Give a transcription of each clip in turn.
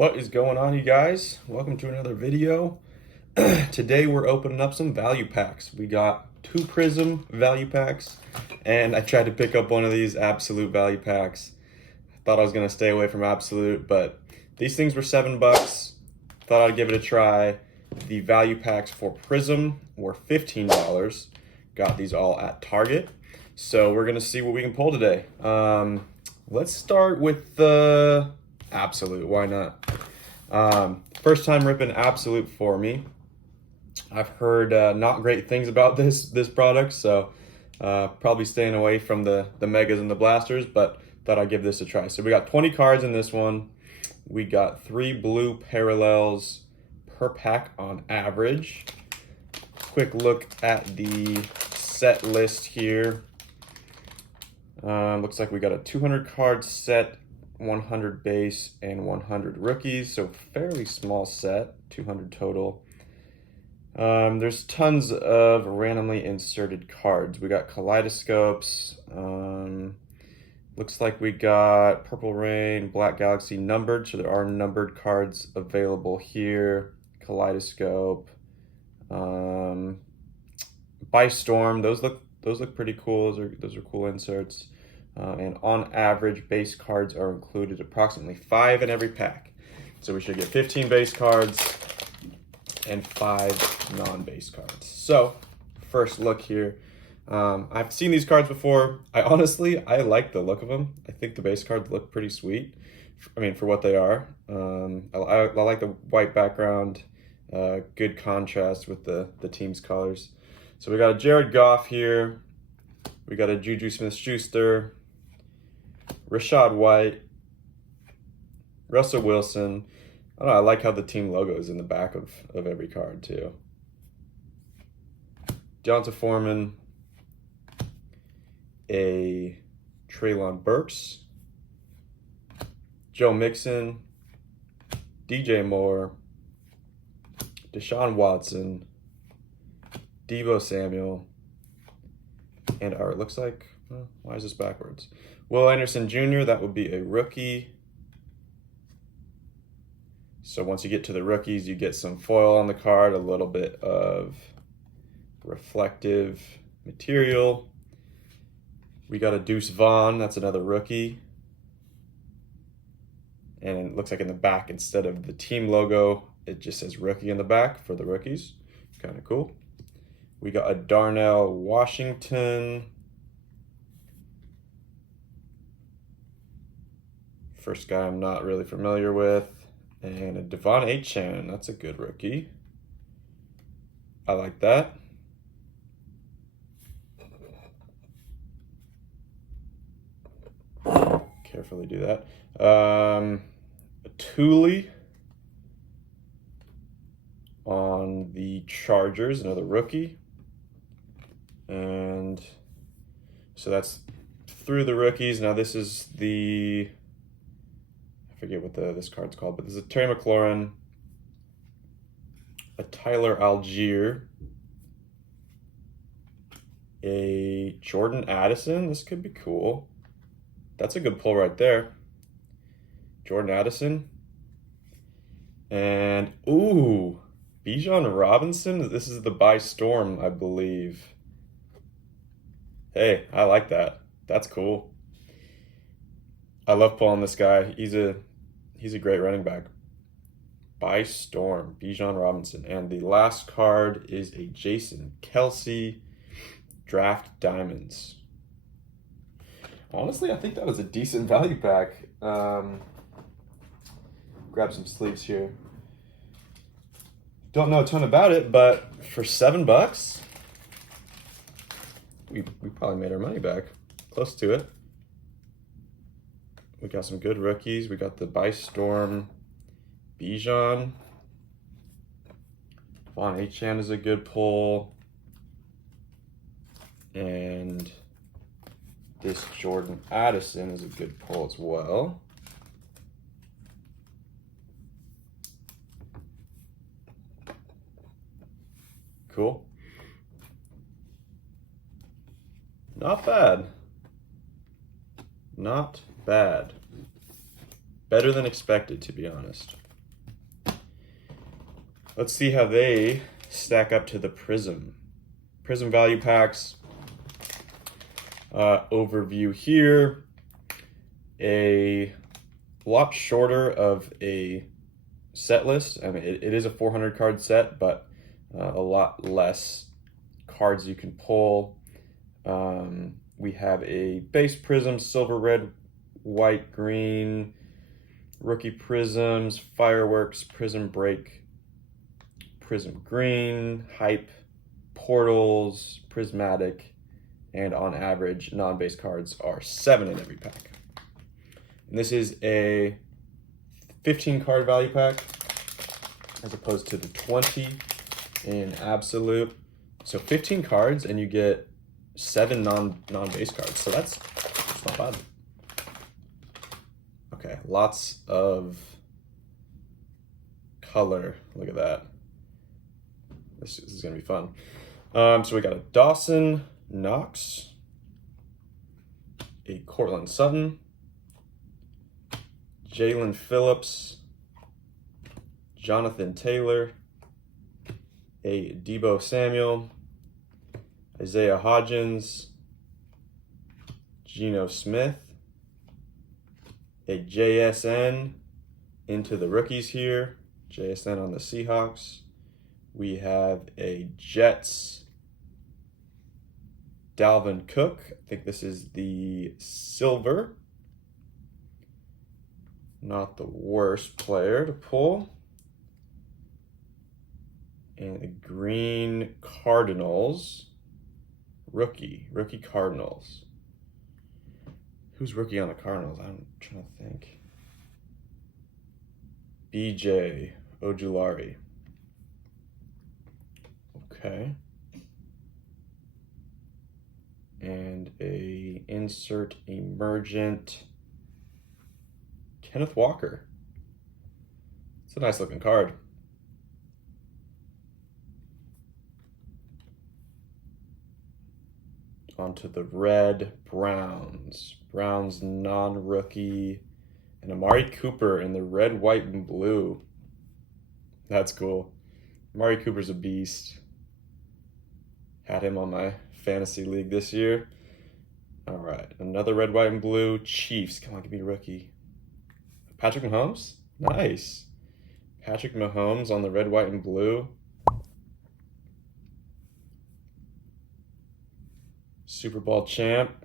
What is going on, you guys? Welcome to another video. Today we're opening up some value packs. We got 2 Prizm value packs, and I tried to pick up one of these Absolute value packs. Thought I was gonna stay away from Absolute, but these things were $7. Thought I'd give it a try. The value packs for Prizm were $15. Got these all at Target. So we're gonna see what we can pull today. Let's start with the Absolute, why not? First time ripping Absolute for me. I've heard not great things about this product, so probably staying away from the megas and the blasters, but thought I'd give this a try. So we got 20 cards in this one. We got 3 blue parallels per pack on average. Quick look at the set list here. Looks like we got a 200 card set, 100 base, and 100 rookies, so fairly small set, 200 total. There's tons of randomly inserted cards. We got kaleidoscopes. Looks like we got Purple Rain, Black Galaxy numbered, so there are numbered cards available here. Kaleidoscope, by Storm. Those look pretty cool. Those are cool inserts. And on average, base cards are included approximately 5 in every pack. So we should get 15 base cards and 5 non-base cards. So first look here. I've seen these cards before. I like the look of them. I think the base cards look pretty sweet. I mean, for what they are. I like the white background, good contrast with the team's colors. So we got a Jared Goff here. We got a Juju Smith-Schuster, Rashad White, Russell Wilson. I don't know, I like how the team logo is in the back of every card too. Deonta Foreman, a Treylon Burks, Joe Mixon, DJ Moore, Deshaun Watson, Deebo Samuel, and it looks like, why is this backwards? Will Anderson Jr., that would be a rookie. So once you get to the rookies, you get some foil on the card, a little bit of reflective material. We got a Deuce Vaughn, that's another rookie. And it looks like in the back, instead of the team logo, it just says rookie in the back for the rookies. Kind of cool. We got a Darnell Washington. First guy I'm not really familiar with. And a Devon Achane. That's a good rookie. I like that. Carefully do that. A Thule on the Chargers, another rookie. And so that's through the rookies. Now this is I forget what this card's called, but this is a Terry McLaurin, a Tyler Algier, a Jordan Addison. This could be cool. That's a good pull right there. Jordan Addison. And, ooh, Bijan Robinson. This is the By Storm, I believe. Hey, I like that. That's cool. I love pulling this guy. He's a great running back. By Storm, Bijan Robinson. And the last card is a Jason Kelsey Draft Diamonds. Honestly, I think that was a decent value pack. Grab some sleeves here. Don't know a ton about it, but for $7, we probably made our money back. Close to it. We got some good rookies. We got the By Storm Bijan. Devon Achane is a good pull. And this Jordan Addison is a good pull as well. Cool. Not bad. Not bad. Better than expected, to be honest. let's see how they stack up to the Prizm. Prizm value packs. Overview here. A lot shorter of a set list. I mean, it is a 400 card set, but a lot less cards you can pull. We have a base Prizm, silver, red, white, green, rookie Prizms, fireworks, Prizm break, Prizm green, hype, portals, prismatic, and on average, non-base cards are 7 in every pack. And this is a 15 card value pack as opposed to the 20 in absolute. So 15 cards and you get 7 non-base cards. So that's not bad. Okay, lots of color. Look at that. This is gonna be fun. So we got a Dawson Knox, a Cortland Sutton, Jalen Phillips, Jonathan Taylor, a Deebo Samuel, Isaiah Hodgins, Geno Smith, a JSN into the rookies here, JSN on the Seahawks. We have a Jets, Dalvin Cook. I think this is the silver. Not the worst player to pull. And the green Cardinals. Rookie Cardinals. Who's rookie on the Cardinals? I'm trying to think. BJ Ojulari. Okay. And a insert emergent Kenneth Walker. It's a nice looking card. Onto the red Browns. Browns non-rookie. And Amari Cooper in the red, white, and blue. That's cool. Amari Cooper's a beast. Had him on my fantasy league this year. All right, another red, white, and blue. Chiefs. Come on, give me a rookie. Patrick Mahomes? Nice. Patrick Mahomes on the red, white, and blue. Super Bowl champ.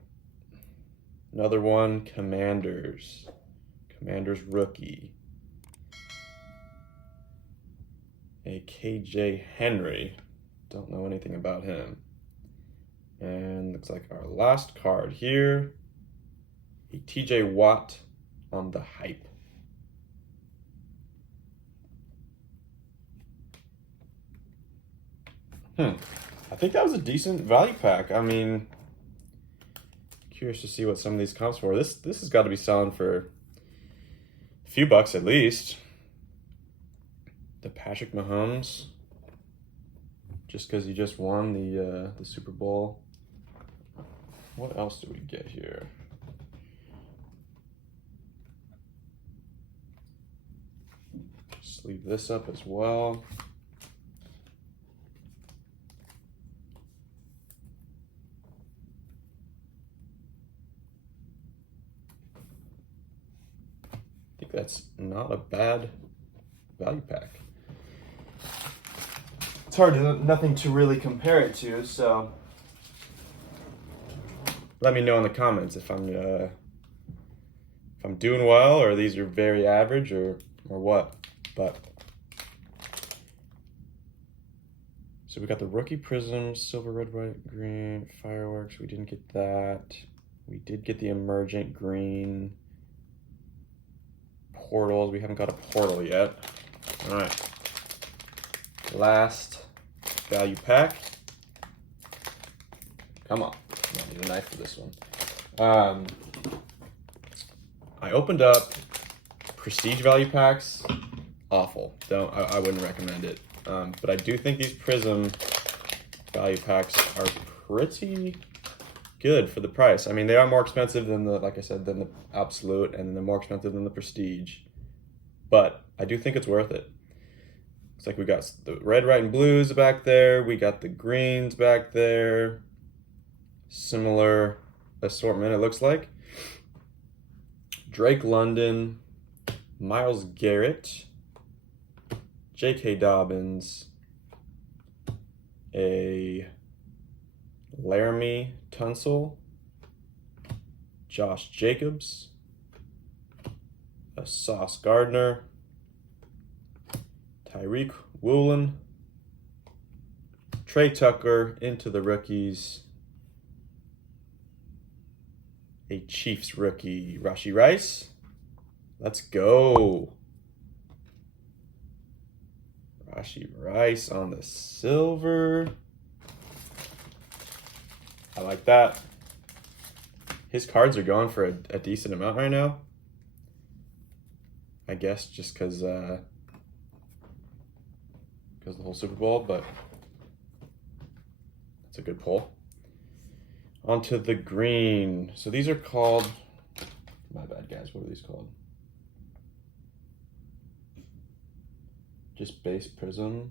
Another one, Commanders. Commanders rookie. A KJ Henry. Don't know anything about him. And looks like our last card here. A TJ Watt on the hype. I think that was a decent value pack. I mean, curious to see what some of these comps for. This has got to be selling for a few bucks at least. The Patrick Mahomes, just because he just won the Super Bowl. What else do we get here? Sleeve this up as well. I think that's not a bad value pack. It's hard to, nothing to really compare it to, so let me know in the comments if I'm doing well, or these are very average, or what. But so we got the rookie Prizm, silver, red, white, green, fireworks. We didn't get that. We did get the emergent green. Portals. We haven't got a portal yet. All right. Last value pack. Come on. I need a knife for this one. I opened up prestige value packs. Awful. I wouldn't recommend it. But I do think these Prizm value packs are pretty good for the price. I mean, they are more expensive than like I said, than the absolute, and they're more expensive than the prestige. But I do think it's worth it. Looks like we got the red, white, and blues back there. We got the greens back there. Similar assortment, it looks like. Drake London, Myles Garrett, J.K. Dobbins, a Laramie Tunsil, Josh Jacobs, a Sauce Gardner, Tyreek Woolen, Trey Tucker into the rookies, a Chiefs rookie, Rashee Rice. Let's go. Rashee Rice on the silver. I like that. His cards are going for a decent amount right now. I guess just because the whole Super Bowl, but that's a good pull. Onto the green. So these are called, my bad guys, what are these called? Just base Prizm.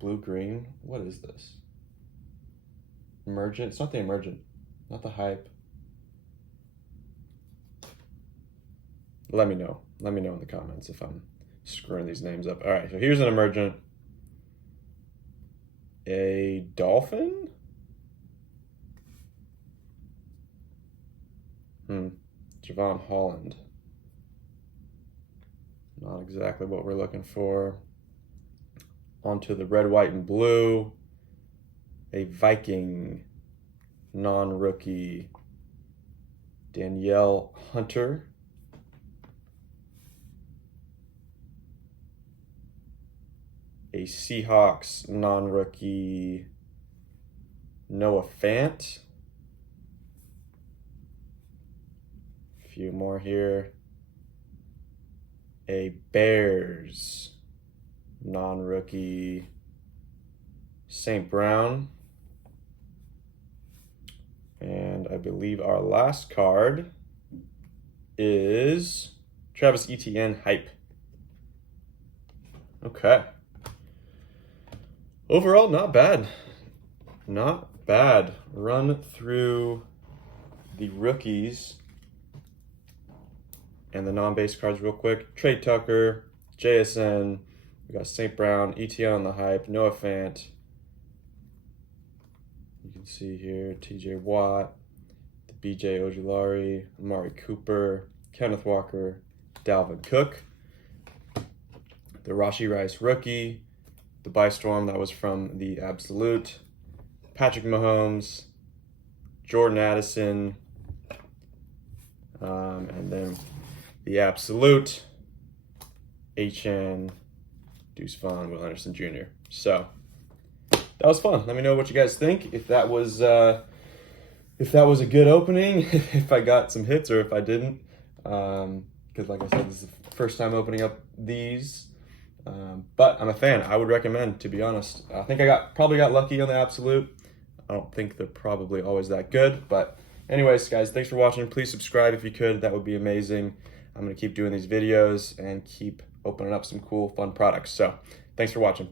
Blue green. What is this? Emergent. It's not the emergent. Not the hype. Let me know. Let me know in the comments if I'm screwing these names up. All right, so here's an emergent. A dolphin? Javon Holland. Not exactly what we're looking for. Onto the red, white, and blue. A Viking non-rookie. Danielle Hunter. A Seahawks non-rookie. Noah Fant. Few more here. A Bears non-rookie, St. Brown. And I believe our last card is Travis Etienne hype. Okay. Overall, not bad. Not bad. Run through the rookies and the non-base cards real quick. Trey Tucker, JSN, we got St. Brown, ETN on the hype, Noah Fant. You can see here TJ Watt, the BJ Ojulari, Amari Cooper, Kenneth Walker, Dalvin Cook, the Rashee Rice rookie, the Bystorm that was from the Absolute, Patrick Mahomes, Jordan Addison, and then the Absolute, HN, Deuce Vaughn, Will Anderson Jr. So that was fun. Let me know what you guys think. If that was a good opening, if I got some hits or if I didn't. Because like I said, this is the first time opening up these. But I'm a fan. I would recommend, to be honest. I think I probably got lucky on the Absolute. I don't think they're probably always that good. But anyways, guys, thanks for watching. Please subscribe if you could. That would be amazing. I'm going to keep doing these videos and keep opening up some cool, fun products. So thanks for watching.